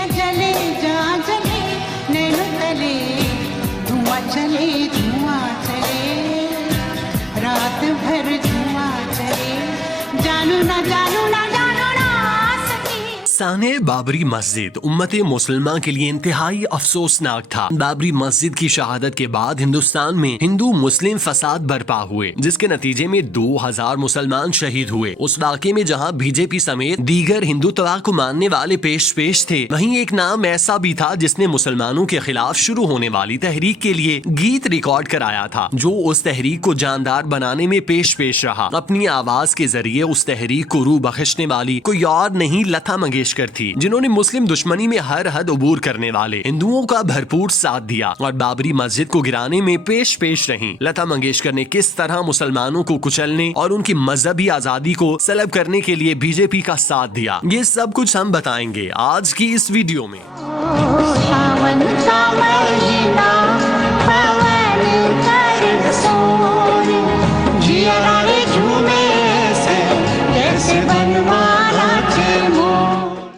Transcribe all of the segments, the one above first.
दिया जले जा जले नैनो तले धुआं चले रात भर धुआं चले जानू ना साने बाबरी मस्जिद उम्मते मुसलमान के लिए इंतहाई अफसोसनाक था। बाबरी मस्जिद की शहादत के बाद हिंदुस्तान में हिंदू मुस्लिम फसाद बरपा हुए, जिसके नतीजे में 2000 मुसलमान शहीद हुए। उस वाक़े में जहां बीजेपी समेत दीगर हिंदुत्व को मानने वाले पेश थे, वहीं एक नाम ऐसा भी था जिसने मुसलमानों के खिलाफ शुरू होने वाली तहरीक के लिए गीत रिकॉर्ड कराया था, जो उस तहरीक को जानदार बनाने में पेश रहा। अपनी आवाज के जरिए उस तहरीक को रूह बख्शने वाली कोई और नहीं, लता मंगेशकर थी, जिन्होंने मुस्लिम दुश्मनी में हर हद अबूर करने वाले हिंदुओं का भरपूर साथ दिया और बाबरी मस्जिद को गिराने में पेश रहीं। लता मंगेशकर ने किस तरह मुसलमानों को कुचलने और उनकी मजहबी आजादी को सलब करने के लिए बीजेपी का साथ दिया, ये सब कुछ हम बताएंगे आज की इस वीडियो में।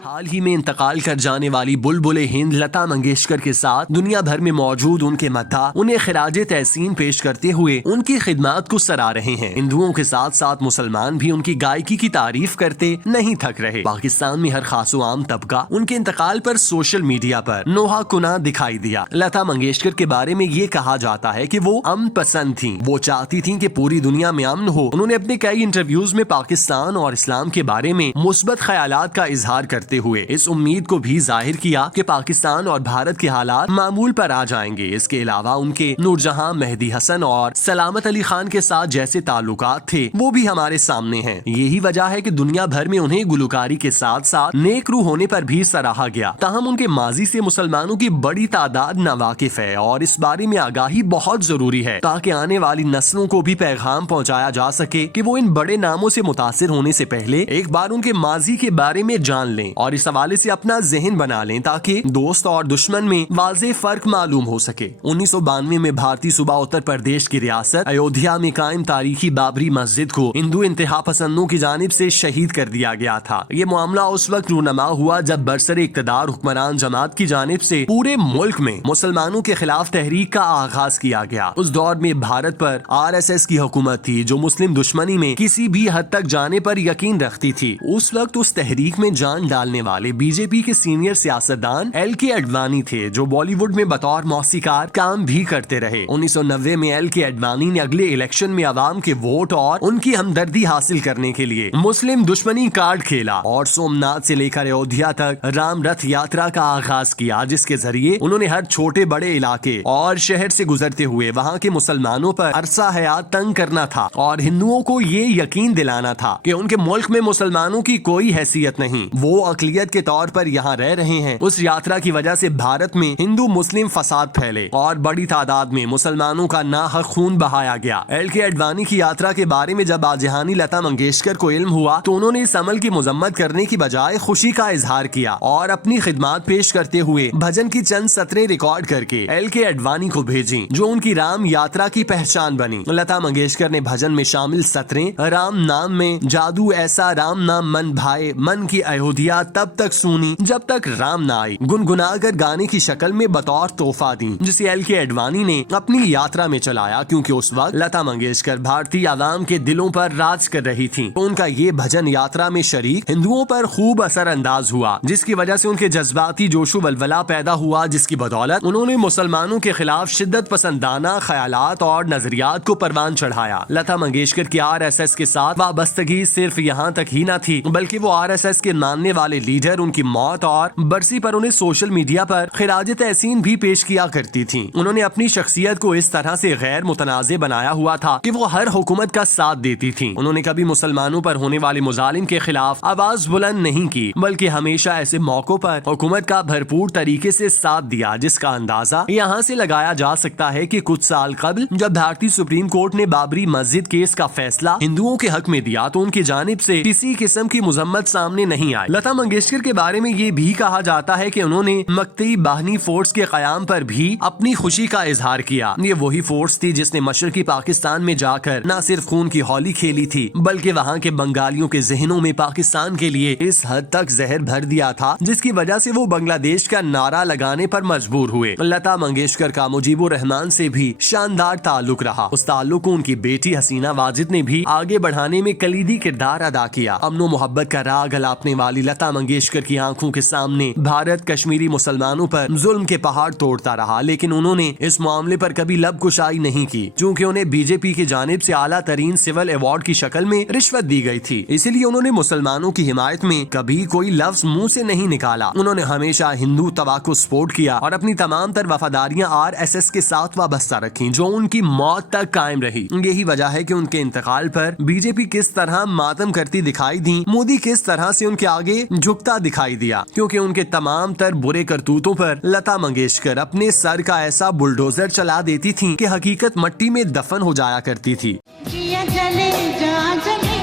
हाल ही में इंतकाल कर जाने वाली बुलबुले हिंद लता मंगेशकर के साथ दुनिया भर में मौजूद उनके मद्दाह उन्हें खिराजे तहसीन पेश करते हुए उनकी खिदमत को सराह रहे हैं। हिंदुओं के साथ साथ मुसलमान भी उनकी गायकी की तारीफ करते नहीं थक रहे। पाकिस्तान में हर खासो आम तबका उनके इंतकाल पर सोशल मीडिया पर नोहा कुना दिखाई दिया। लता मंगेशकर के बारे में ये कहा जाता है कि वो अमन पसंद थी, वो चाहती थी कि पूरी दुनिया में अमन हो। उन्होंने अपने कई इंटरव्यूज में पाकिस्तान और इस्लाम के बारे में मुस्बत ख्यालात का इजहार करते हुए इस उम्मीद को भी जाहिर किया कि पाकिस्तान और भारत के हालात मामूल पर आ जाएंगे। इसके अलावा उनके नूरजहां, मेहदी हसन और सलामत अली खान के साथ जैसे ताल्लुकात थे वो भी हमारे सामने हैं। यही वजह है कि दुनिया भर में उन्हें गुलकारी के साथ साथ नेक रूह होने पर भी सराहा गया। ताहम उनके माजी से मुसलमानों की बड़ी तादाद नावाकिफ है और इस बारे में आगाही बहुत जरूरी है, ताकि आने वाली नस्लों को भी पैगाम पहुँचाया जा सके कि वो इन बड़े नामों से मुतासिर होने से पहले एक बार उनके माजी के बारे में जान लें और इस हवाले से अपना जहन बना लें, ताकि दोस्त और दुश्मन में वाज़ेह फर्क मालूम हो सके। 1992 में भारतीय सूबा उत्तर प्रदेश की रियासत अयोध्या में कायम तारीखी बाबरी मस्जिद को हिंदू इंतहा पसंदों की जानिब से शहीद कर दिया गया था। ये मामला उस वक्त रूनमा हुआ जब बरसरे इक़्तिदार हुक्मरान जमात की जानिब से पूरे मुल्क में मुसलमानों के खिलाफ तहरीक का आगाज किया गया। उस दौर में भारत पर RSS की हुकूमत थी, जो मुस्लिम दुश्मनी में किसी भी हद तक जाने पर यकीन रखती थी। उस वक्त उस तहरीक में जान डालने वाले बीजेपी के सीनियर सियासतदान LK अडवाणी थे, जो बॉलीवुड में बतौर मौसीकार काम भी करते रहे। 1990 में LK अडवाणी ने अगले इलेक्शन में अवाम के वोट और उनकी हमदर्दी हासिल करने के लिए मुस्लिम दुश्मनी कार्ड खेला और सोमनाथ से लेकर अयोध्या तक राम रथ यात्रा का आगाज किया, जिसके जरिए उन्होंने हर छोटे बड़े इलाके और शहर से गुजरते हुए वहाँ के मुसलमानों पर अरसा हयात तंग करना था और हिंदुओं को ये यकीन दिलाना था कि उनके मुल्क में मुसलमानों की कोई हैसियत नहीं, वो अकलियत के तौर पर यहाँ रह रहे हैं। उस यात्रा की वजह से भारत में हिंदू मुस्लिम फसाद फैले और बड़ी तादाद में मुसलमानों का नाहक खून बहाया गया। LK अडवाणी की यात्रा के बारे में जब आजहानी लता मंगेशकर को इल्म हुआ तो उन्होंने इस अमल की मजम्मत करने की बजाय खुशी का इजहार किया और अपनी खिदमत पेश करते हुए भजन की चंद सतरें रिकॉर्ड करके LK अडवाणी को भेजी, जो उनकी राम यात्रा की पहचान बनी। लता मंगेशकर ने भजन में शामिल सतरें राम नाम में जादू ऐसा राम नाम मन भाए, मन की अयोध्या तब तक सुनी जब तक राम ना आई, गुनगुनाकर गाने की शक्ल में बतौर तोहफा दी, जिसे LK अडवाणी ने अपनी यात्रा में चलाया, क्योंकि उस वक्त लता मंगेशकर भारतीय आवाम के दिलों पर राज कर रही थी। तो उनका ये भजन यात्रा में शरीक हिंदुओं पर खूब असर अंदाज हुआ, जिसकी वजह से उनके जज्बाती जोशो वलवला पैदा हुआ, जिसकी बदौलत उन्होंने मुसलमानों के खिलाफ शिद्दत पसंदाना ख्यालात और नजरियात को परवान चढ़ाया। लता मंगेशकर की RSS के साथ वाबस्तगी सिर्फ यहाँ तक ही न थी, बल्कि वो RSS के मानने वाले लीडर उनकी मौत और बरसी पर उन्हें सोशल मीडिया पर खिराज तहसीन भी पेश किया करती थी। उन्होंने अपनी शख्सियत को इस तरह से गैर मुतनाज़े बनाया हुआ था कि वो हर हुकूमत का साथ देती थी। उन्होंने कभी मुसलमानों पर होने वाले मुजालिम के खिलाफ आवाज बुलंद नहीं की, बल्कि हमेशा ऐसे मौकों पर हुकूमत का भरपूर तरीके से साथ दिया, जिसका अंदाजा यहाँ से लगाया जा सकता है कि कुछ साल कबल जब भारतीय सुप्रीम कोर्ट ने बाबरी मस्जिद केस का फैसला हिंदुओं के हक में दिया तो उनकी जानिब से किसी किस्म की मुजम्मत सामने नहीं आई। लता मंगेशकर मंगेशकर के बारे में ये भी कहा जाता है कि उन्होंने मक्तई बाहनी फोर्स के कयाम पर भी अपनी खुशी का इजहार किया। ये वही फोर्स थी जिसने मशरकी पाकिस्तान में जाकर न सिर्फ खून की होली खेली थी, बल्कि वहाँ के बंगालियों के जहनों में पाकिस्तान के लिए इस हद तक जहर भर दिया था जिसकी वजह से वो बांग्लादेश का नारा लगाने पर मजबूर हुए। लता मंगेशकर का मुजीबुर रहमान से भी शानदार ताल्लुक रहा। उस ताल्लुक को उनकी बेटी हसीना वाजिद ने भी आगे बढ़ाने में कलीदी किरदार अदा किया। अमनो मोहब्बत का राग अलापने वाली लता मंगेशकर की आंखों के सामने भारत कश्मीरी मुसलमानों पर जुल्म के पहाड़ तोड़ता रहा, लेकिन उन्होंने इस मामले पर कभी लबकुशाई नहीं की क्योंकि उन्हें बीजेपी की जानिब से आला तरीन सिविल अवार्ड की शक्ल में रिश्वत दी गई थी। इसीलिए उन्होंने मुसलमानों की हिमायत में कभी कोई लफ्ज मुंह से नहीं निकाला। उन्होंने हमेशा हिंदू तवा को सपोर्ट किया और अपनी तमाम तर वफादारियां RSS के साथ वाबस्ता रखी, जो उनकी मौत तक कायम रही। यही वजह है कि उनके इंतकाल पर बीजेपी किस तरह मातम करती दिखाई दी, मोदी किस तरह से उनके आगे झुकता दिखाई दिया, क्योंकि उनके तमाम तर बुरे करतूतों पर लता मंगेशकर अपने सर का ऐसा बुलडोजर चला देती थी कि हकीकत मट्टी में दफन हो जाया करती थी। जिया जले जा जले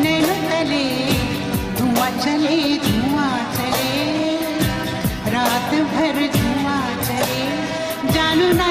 नैनो तले धुआं चले रात भर धुआं चले जानू ना